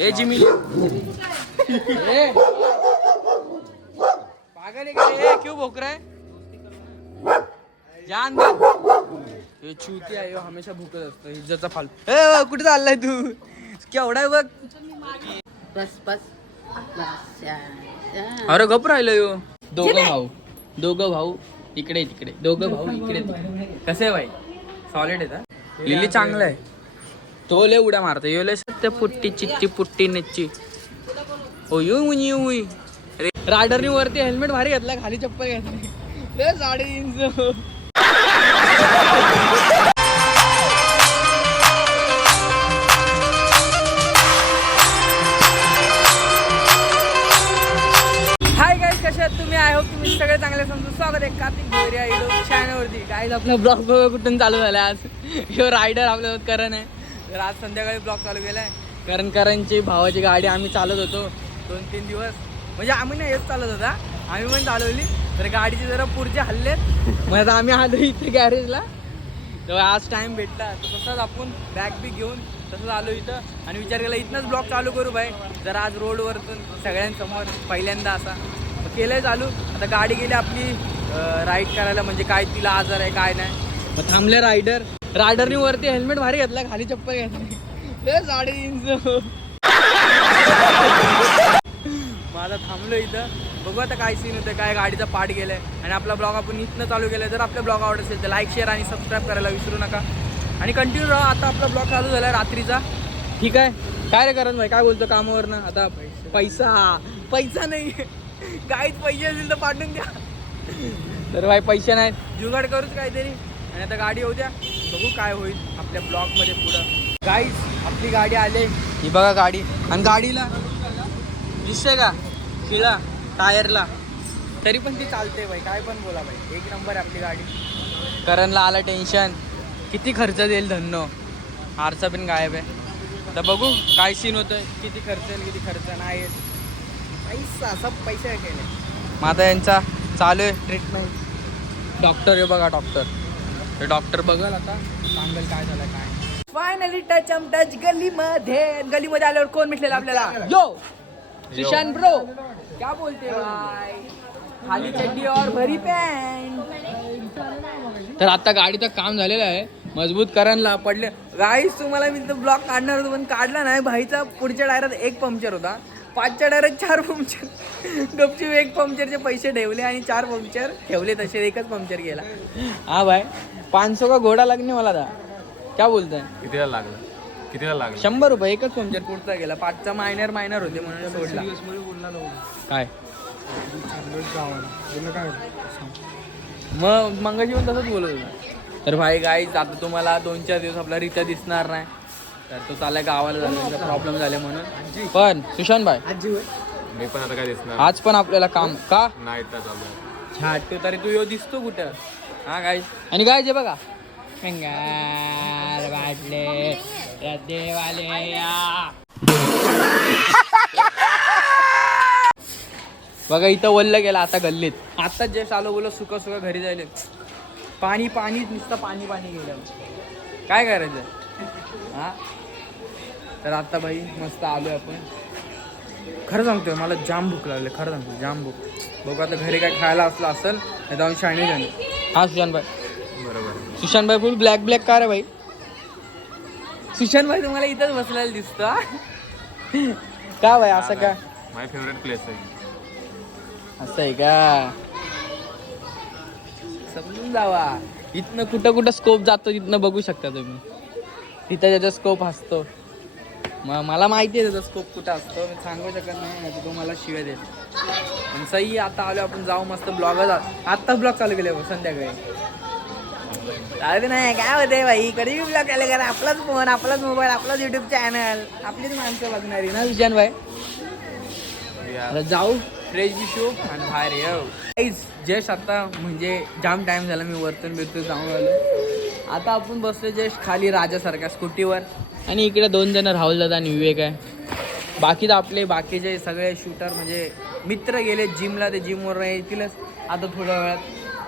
ए Jimmy ए पागल है क्या? ए क्यों भौंक रहा है? जान दे. हे चूती आहे, हमेशा भुकत असतो इज्जतचा फालतू. ए कुठे चाललाय तू? केवढा आहे बघ. बस बस बस. अरे गप राहिलं यो. दोघं भाऊ इकडे तिकडे, दोघं भाऊ इकडे तिकडे. कसे आहे भाई? सॉलिड आहे का? लिली चांगलं आहे. तो लय उड्या मारतो. यो लय सत्य पुट्टी चिट्टी पुट्टी नच्ची. ओ यू रायडरनी वरती हेल्मेट भारी घेतला, खाली चप्पल घेतली. 350. हाय गाईज, कसे आहात तुम्ही? आय होप तुम्ही सगळे चांगले समजून. स्वागत आहे कार्तिक भोरिया युट्यूब चॅनलवरती. गाईज आपला ब्लॉग बघा कुठून चालू झाला आज. ह्यो रायडर आपल्यासोबत करण आहे. तर आज संध्याकाळी ब्लॉग चालू केलाय. करणची भावाची गाडी आम्ही चालत होतो 2-3 दिवस. म्हणजे आम्ही नाही हेच चालत होता, आम्ही पण चालवली. तर गाडीचे जरा पुढचे हल्लेत. मग आता आम्ही आलो इथे गॅरेजला. तर आज टाइम भेटला तर तसंच आपण बॅग बी घेऊन तसंच आलो इथं. आणि विचार केला इथनंच ब्लॉग चालू करू भाई. जर आज रोडवरतून सगळ्यांसमोर पहिल्यांदा असा केलंय चालू. आता गाडी गेली आपली राईड करायला, म्हणजे काय तिला आजार आहे काय नाही. मग थांबले रायडरनी वरती हेल्मेट भारी घेतला, खाली चप्पल घेतली. 350. मग आता थांबलो इथं. बघू आता काय सीन होतं, काय गाडीचा पार्ट गेलाय. आणि आपला ब्लॉग आपण इथनं चालू केलाय. जर आपला ब्लॉग आवडत असेल तर लाईक शेअर आणि सबस्क्राईब करायला विसरू नका. आणि कंटिन्यू राहा. आता आपला ब्लॉग चालू झाला आहे रात्रीचा. ठीक आहे. काय रे करण भाई, काय बोलतो कामावरनं? आता पैसा नाही. काहीच पैसे असेल तर पाठवून द्या. तर भाई पैसे नाहीत, जुगाड करूच काहीतरी. आणि आता गाडी होऊ द्या, बघू काय होईल आपल्या ब्लॉगमध्ये पुढं. गाईज आपली गाडी आली, ही बघा गाडी. आणि गाडीला दिसते का खिळा टायरला, तरी पण ती चालते भाई. काय पण बोला भाई, एक नंबर आहे आपली गाडी. करणला आला टेन्शन, किती खर्च देईल धन्नो. आरसा पण गायब आहे. तर बघू काय सीन होतं, किती खर्च येईल किती खर्च नाही येत. पैसा सब पैसे केले. मग आता यांचा चालू आहे ट्रीटमेंट. डॉक्टर आहे बघा, डॉक्टर. डॉक्टर बघल आता, सांगेल काय झालं काय. फायनली टच गलीमध्ये आल्यावर कोण भेटलेला आपल्याला? यो सुशांत ब्रो. क्या बोलते भाई, खाली चड्डी और भरी पॅन्ट. तर आता गाडीचं काम झालेलं आहे. मजबूत करणला पडले. गाईस तुम्हाला मी तर ब्लॉक काढणार होतो पण काढला नाही. भाईचा पुढच्या टायरात 1 पंक्चर होता, 5च्या टायरात 4 पंक्चर. गपचूप 1 पंक्चरचे पैसे ठेवले आणि 4 पंक्चर ठेवले तसे. 1च पंक्चर गेला. हा भाई 500 का घोडा लागणे मला था. क्या बोलताय? कितीला लागला? 100 रुपये. 1च पंक्चर पुढचा गेला. 5चा मायनर होते म्हणून सोडला. काय मग मंगाशी पण तसंच बोलत होता. तर भाई गाईज आता तुम्हाला 2-4 दिवस आपला रित्या दिसणार नाही. तर तो चाललाय गावाला जाण्याचा प्रॉब्लेम झाले म्हणून. पण सुशांत भाई मी पण आता काय दिसणार आज पण आपल्याला काम का नाही चालू. छाटतो तरी तू यो दिसतो कुठं. हा गाईज. आणि गाईज बघा वाटले देवाले या. बघा इथं वल्ल गेला आता गल्लीत. आता जे चालू बोल सुका घरी जायले. पाणी नुसतं पाणी गेलं. काय करायचं हा. तर आता भाई मस्त आलोय आपण. खरं सांगतोय मला जाम भूक लागले, खरं सांगतो जाम भूक. बघू आता घरी काय खायला असलं असेल नाही जाऊन शायनी झाली. हा सुशांत भाई बरोबर. सुशांत भाई फुल ब्लॅक का रे भाई? सुशांत भाई तुम्हाला इथंच बसलेला दिसतो का भाई? असं का? माय फेवरेट प्लेस आहे. असं आहे का? समजून जावा. इथनं कुठं स्कोप जातो तिथनं बघू शकता तुम्ही. तिथं ज्याचा स्कोप असतो. मग मला माहिती आहे त्याचा स्कोप कुठं असतो. मी सांगू शकत नाही, तो मला शिवाय देत. पण सही आता आलो आपण, जाऊ मस्त ब्लॉगच. आत्ताच ब्लॉग चालू केले संध्याकाळी. चालू नाही काय होते भाई, कधी ब्लॉग चालू करा. आपलाच फोन, आपलाच मोबाईल, आपलाच युट्यूब चॅनल, आपलीच माणसं बघणारी ना विजन भाई. आता जाऊ फ्रेश शो आणि बाहेर येऊ. जस्ट आता म्हणजे जाम टाइम झाला, मी वरतून जाऊन आलो. आता आपण बसलो जस्ट खाली राजासारख्या स्कूटीवर. आणि इकडे 2 जण राहुल दादा आणि विवेक आहे. बाकी तर आपले बाकीचे सगळे शूटर म्हणजे मित्र गेले जिमला. ते जिमवर येतीलच आता थोड्या वेळात.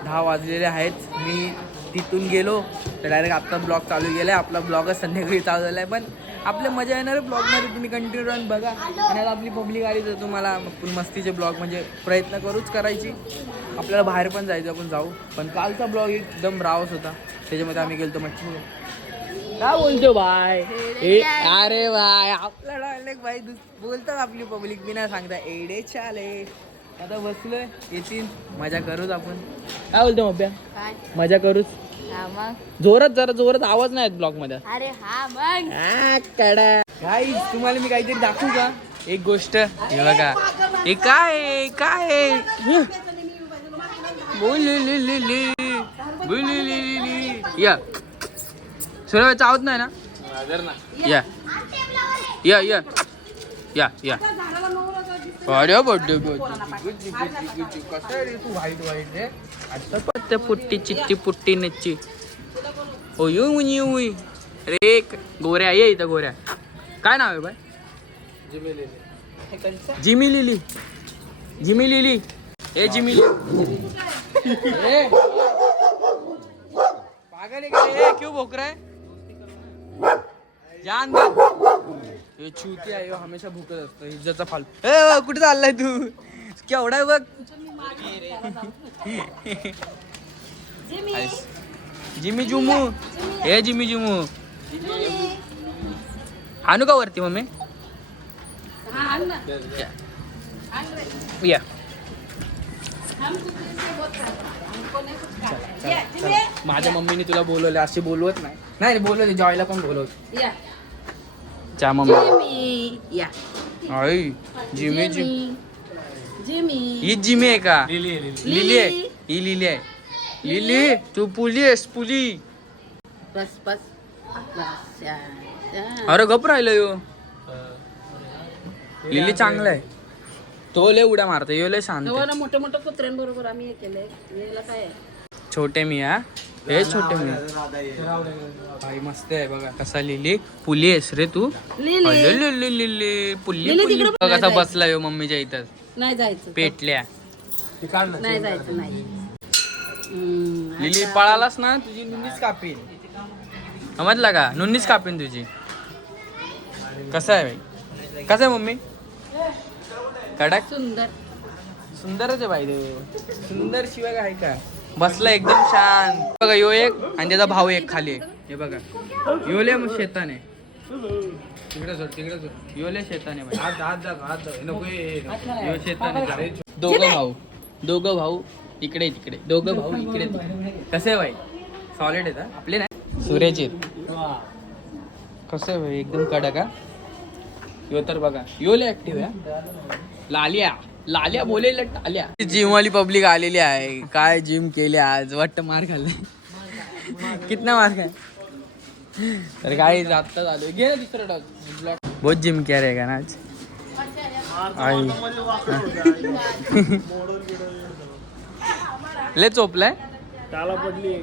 10 वाजलेले आहेत. मी तिथून गेलो तर डायरेक्ट आत्ता ब्लॉग चालू केला आहे. आपला ब्लॉगच संध्याकाळी चालू झाला आहे. पण आपल्या मजा येणार ब्लॉगमध्ये तुम्ही कंटिन्यू राहून बघा. आणि आता आपली पब्लिक आली तर तुम्हाला मस्तीचे ब्लॉग म्हणजे प्रयत्न करूच करायची. आपल्याला बाहेर पण जायचं, आपण जाऊ. पण कालचा ब्लॉग एकदम रावस होता, त्याच्यामध्ये आम्ही गेलतो मच्छी. काय बोलतो बाय? अरे बाय आपला डायलेक्ट भाई बोलतात आपली पब्लिक बिना सांगता एडे चाले. आता बसलोय, येतील मजा करूच आपण. काय बोलतो मब्या? काय मजा करूच. हा मग जोरात जरा जोरात आवाज नाही ब्लॉग मध्ये. अरे हा मग गाईस तुम्हाला मी काहीतरी दाखवू का? एक गोष्ट हे बघा. हे काय काय या सूर्य चावत नाही ना? या या या या या अरे बड्डे कसं रे तू व्हाईट व्हाईट रे. आता पत्ते पुट्टी चिट्टी पुट्टी नच्ची ओ यू रे गोऱ्या ये इथं गोऱ्या. काय नाव आहे बाय? Jimmy Lily. जिमी लिली ए जिमी पागल है क्या? ए क्यों भोक रहा है? जान दे. हे चूती आहे हमेशा भूकत असतं इज्जतचा फालतू. ए कुठे चाललाय तू? केवढा आहे बघ. जिमी जुमू हे जिमी जुमू आणू का वरती मम्मी? या माझ्या मम्मीने तुला बोलवले, अशी बोलवत नाही. नाही बोलवते, जॉयला पण बोलवत. चा मम्मी या आई जिमी जिमी जिमी ही जिमी आहे का? लिली लिली आहे ही लिली आहे. लिली तू पुली आहेस पुली. बस बस बस या. अरे गप राहिलं यो. लिली चांगलं आहे. तो लय उड्या मारतो, यो लय शांत आहे. मोठ्या मोठ्या कुत्र्यांबरोबर आम्ही हे केलंय. याला काय आहे? छोटे मी हा हे छोटे मी भाई मस्त आहे बघा. कसा लिली पुली आहेस रे तू. लिली पुल्ली पुल्ली कसा बसला यो मम्मीच्या इथं. नाही जायचं पेटल्या. नाही जायचं नाही. लिली पळालास ना तुझी नुनीच कापीन, समजला का? नुनीच कापीन तुझी. कसं आहे भाई? कसं आहे मम्मी? कडक सुंदर सुंदरच आहे भाई. ते सुंदर शिवाय आहे का? बसला एकदम शांत बघा. यो एक आणि त्याचा भाऊ एक खाली आहे. हे बघा योले शेताने तिकडे सोड तिकडे सोड. योले शेताने भाई. हात जा नको यो शेताने. दोघं भाऊ इकडे तिकडे. दोघं भाऊ इकडे तिकडे. कसे आहे भाई? सॉलिड आहेत आपले नाही सूर्याचे. कसं आहे भाई? एकदम कडक. का यो तर बघा योले ऍक्टिव्ह आहे. लाल्या बोलेल टाल्या. जिम वाली पब्लिक आलेली आहे. काय जिम केली आज वाटतं. मार खाल्ला. कितना मार खाय? तर काय जाता झालो. घे ना दुसरं ब्लॉग. बहुत जिम किया रहेगा ना आज. आई ले चोपलाय त्याला पडली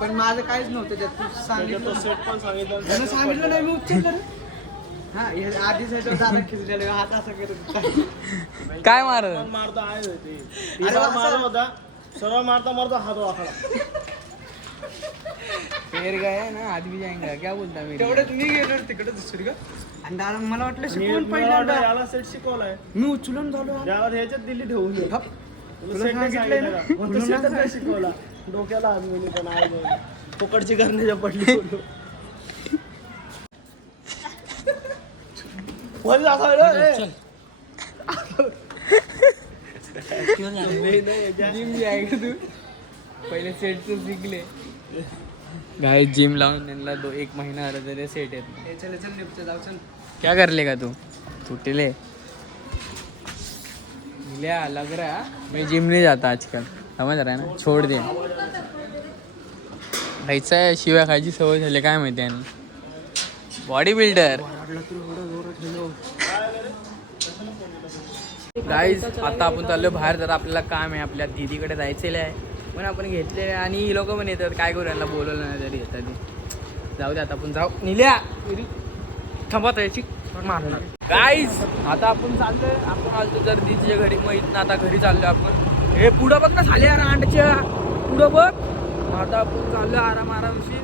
पण माझं काहीच नव्हतं त्यात. तू सांगितलं सेट पण सांगितलं सांगितलं नाही मी उचललं. आधी हात असं करत काय मार मारता आहे ते मारला होता. सर्व मारता हात वाकडा. पेर गया ना आदमी जाएंगा क्या बोलता मी. तेवढ्यात मी गेलो तिकडे दुसरी का. आणि दादा मला वाटलं शिकवून पहिल्यांदा याला सेट शिकवलाय. मी उचलून झालो. त्याला ह्याच्यात दिल्ली ठेवून दे. सेट नाही शिकवला. डोक्याला आदमी पण आहे फुकटची करण्याच्या पडली. जिम जाएगा तू. पहिले सेटच शिकले गाय. जिम लावून त्यांना 1 महिना तरी सेट येत. क्या करले का तू? तुटले लग रहा मैं जिम नहीं जाता आजकल. समझ रहा है ना? छोड़ दे. खायचं आहे शिव्या खायची सवय झाली काय माहिती आहे. Body builder guys. आता आपण चाललो बाहेर. तर आपल्याला काम आहे, आपल्या दीदीकडे जायचं आहे. पण आपण घेतलेलं आहे आणि ही लोक पण येतात. काय करू यांना बोलवलं नाही तरी येतात. जाऊ दे आता आपण जाऊ. निल्या थांबत यायची मारणार. गाईज आता आपण चाललोय. आपण आलतो तर दीदीच्या घरी. मग इथनं आता घरी चाललोय आपण. हे पुढं बघ ना झाले अंडच्या पुढं बघ. आता आपण चाललोय आरामशीर.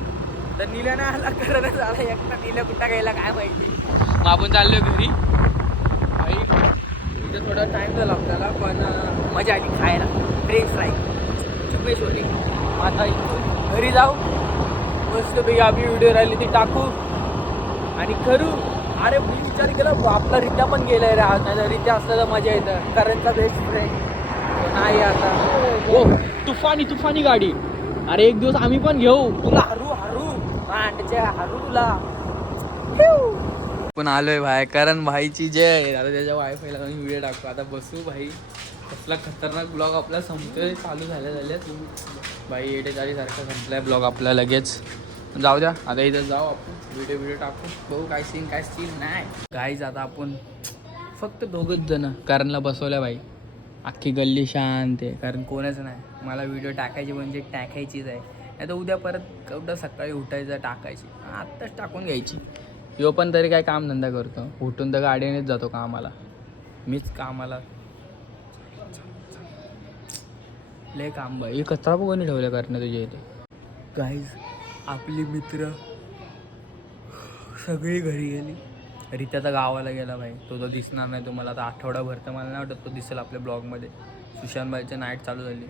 तर निल्याने आला करतच आला एकटा. निल्या कुठं गेला काय माहिती. मग आपण चाललोय घरी. भाई इथे थोडा टाईम झाला आपल्याला पण मजा आली खायला. फ्रेंच फ्राय चुपेश्वरी. आता इथून घरी जाऊ मस्तपैकी आपली व्हिडिओ राहिली ती टाकू आणि करू. अरे मी विचार केला आपला रित्या पण गेलाय रे आज. नाही रित्या असला तर मजा येतं. करणचा बेस्ट फ्रेंड नाही आता. हो तुफानी गाडी. अरे एक दिवस आम्ही पण घेऊ तुला. हरू तुला पण आलोय भाई. कारण भाईची जय. आता त्याच्या वायफायला जाऊन व्हिडिओ टाकतो. आता बसू भाई. कसला खतरनाक ब्लॉग आपला संपतोय. चालू झाले भाई. सारखा संपलाय ब्लॉग आपला लगेच. जाऊ द्या आता इथं जाऊ आपण व्हिडिओ टाकू. बघू काय सीन नाही काहीच. आता आपण फक्त दोघंच जण कारणला बसवल्या भाई. अख्खी गल्ली शांत आहे कारण कोणच नाही. मला व्हिडिओ टाकायची म्हणजे टाकायचीच आहे. नाही तर उद्या परत कुठं सकाळी उठायचं टाकायची. आत्ताच टाकून घ्यायची. यो पण तरी काय कामधंदा करतो. उठून तर गाडीनेच जातो कामाला. मीच कामाला लय काम बाई. कचरा कोणी ठेवलं करणं तुझ्या इथे. गाईज आपली मित्र सगळी घरी गेली. रित्याचा गावाला गेला भाई. तो तर दिसणार नाही तुम्हाला आता आठवडाभर. तर मला नाही वाटत तो दिसेल आपल्या ब्लॉगमध्ये. सुशांत भाईची नाईट चालू झाली.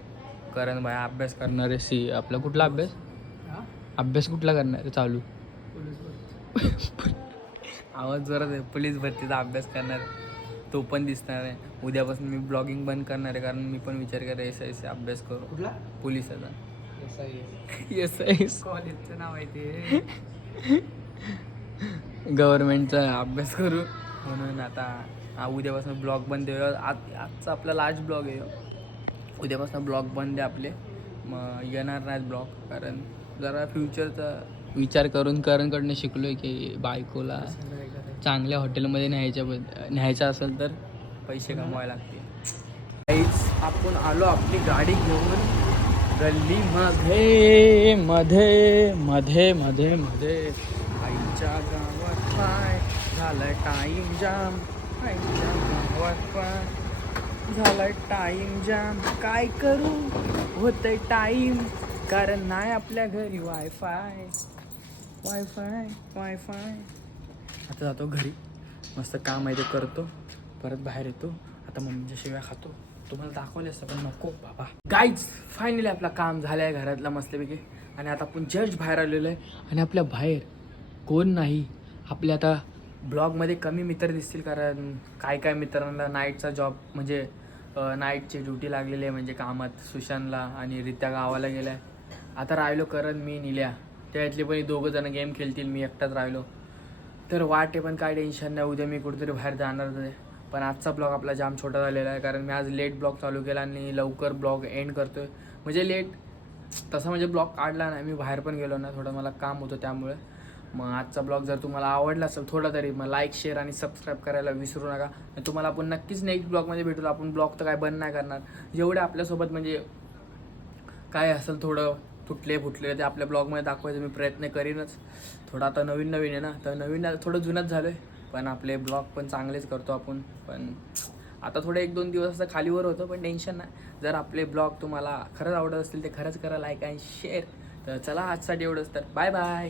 करण भाई अभ्यास करणार आहे. आपला कुठला अभ्यास कुठला करणार आहे चालू. आवाज जोरात आहे. पोलीस भरतीचा अभ्यास करणार. तो पण दिसणार आहे. उद्यापासून मी ब्लॉगिंग बंद करणार आहे कारण मी पण विचार करतो एस अभ्यास करू. कुठला पोलिसाचा. एस कॉलेजचं नाव आहे ते. गव्हर्नमेंटचा अभ्यास करू म्हणून आता उद्यापासून ब्लॉग बंद आहे. आजचा आपला लास्ट ब्लॉग आहे. उद्यापासून ब्लॉग बंद आहे आपले. मग येणार नाहीत ब्लॉग कारण जरा फ्युचरचा विचार करून करणकडनं शिकलो आहे की बायकोला चांगल्या हॉटेलमध्ये न्यायचं असेल तर पैसे कमवायला लागते. आपण आलो आपली गाडी घेऊन गल्ली मध्ये आईच्या गावात पाय झालं टाईम जाम. आईच्या गावात पाय झालं टाईम जाम. काय करू होतंय टाईम कारण नाही आपल्या घरी वायफाय. आता जातो घरी. मस्त काम आहे ते करतो. परत बाहेर येतो. आता मम्मीच्या शिव्या खातो. तुम्हाला दाखवले असतं पण नको बाबा. गाईज फायनली आपलं काम झालं आहे घरातला मस्तपैकी. आणि आता आपण जस्ट बाहेर आलेलो आहे. आणि आपल्या बाहेर कोण नाही. आपल्या आता ब्लॉगमध्ये कमी मित्र दिसतील कारण काय मित्रांना नाईटचा जॉब म्हणजे नाईटची ड्युटी लागलेली आहे म्हणजे कामात. सुशांतला आणि रित्या गावाला गेला आहे. आता राहिलो करण मी निल्या. त्यातले पण 2 जण गेम खेळतील. मी एकटाच राहिलो तर वाट आहे. पण काय टेन्शन नाही. उद्या मी कुठेतरी बाहेर जाणारच आहे. पण आजचा ब्लॉग आपला जाम छोटा झालेला आहे कारण मी आज लेट ब्लॉग चालू केला आणि लवकर ब्लॉग एंड करतो आहे. म्हणजे लेट तसा म्हणजे ब्लॉग काढला नाही. मी बाहेर पण गेलो ना. थोडं मला काम होतं त्यामुळे. मग आजचा ब्लॉग जर तुम्हाला आवडला असेल थोडा तरी मग लाईक शेअर आणि सबस्क्राईब करायला विसरू नका. तुम्हाला आपण नक्कीच नेक्स्ट ब्लॉगमध्ये भेटू. आपण ब्लॉग तर काय बंद नाही करणार. जेवढे आपल्यासोबत म्हणजे काय असेल थोडं फुटले ते आपल्या ब्लॉगमध्ये दाखवायचा मी प्रयत्न करीनच. थोडं आता नवीन आहे ना तर नवीन थोडं जुनच झालं आहे. पण आपले ब्लॉग पण चांगलेच करतो आपण. पण आता थोडं 1-2 दिवस असं खालीवर होतं पण टेन्शन नाही. जर आपले ब्लॉग तुम्हाला खरंच आवडत असतील ते खरंच करा लाईक आणि शेअर. तर चला आजसाठी एवढंच. तर बाय.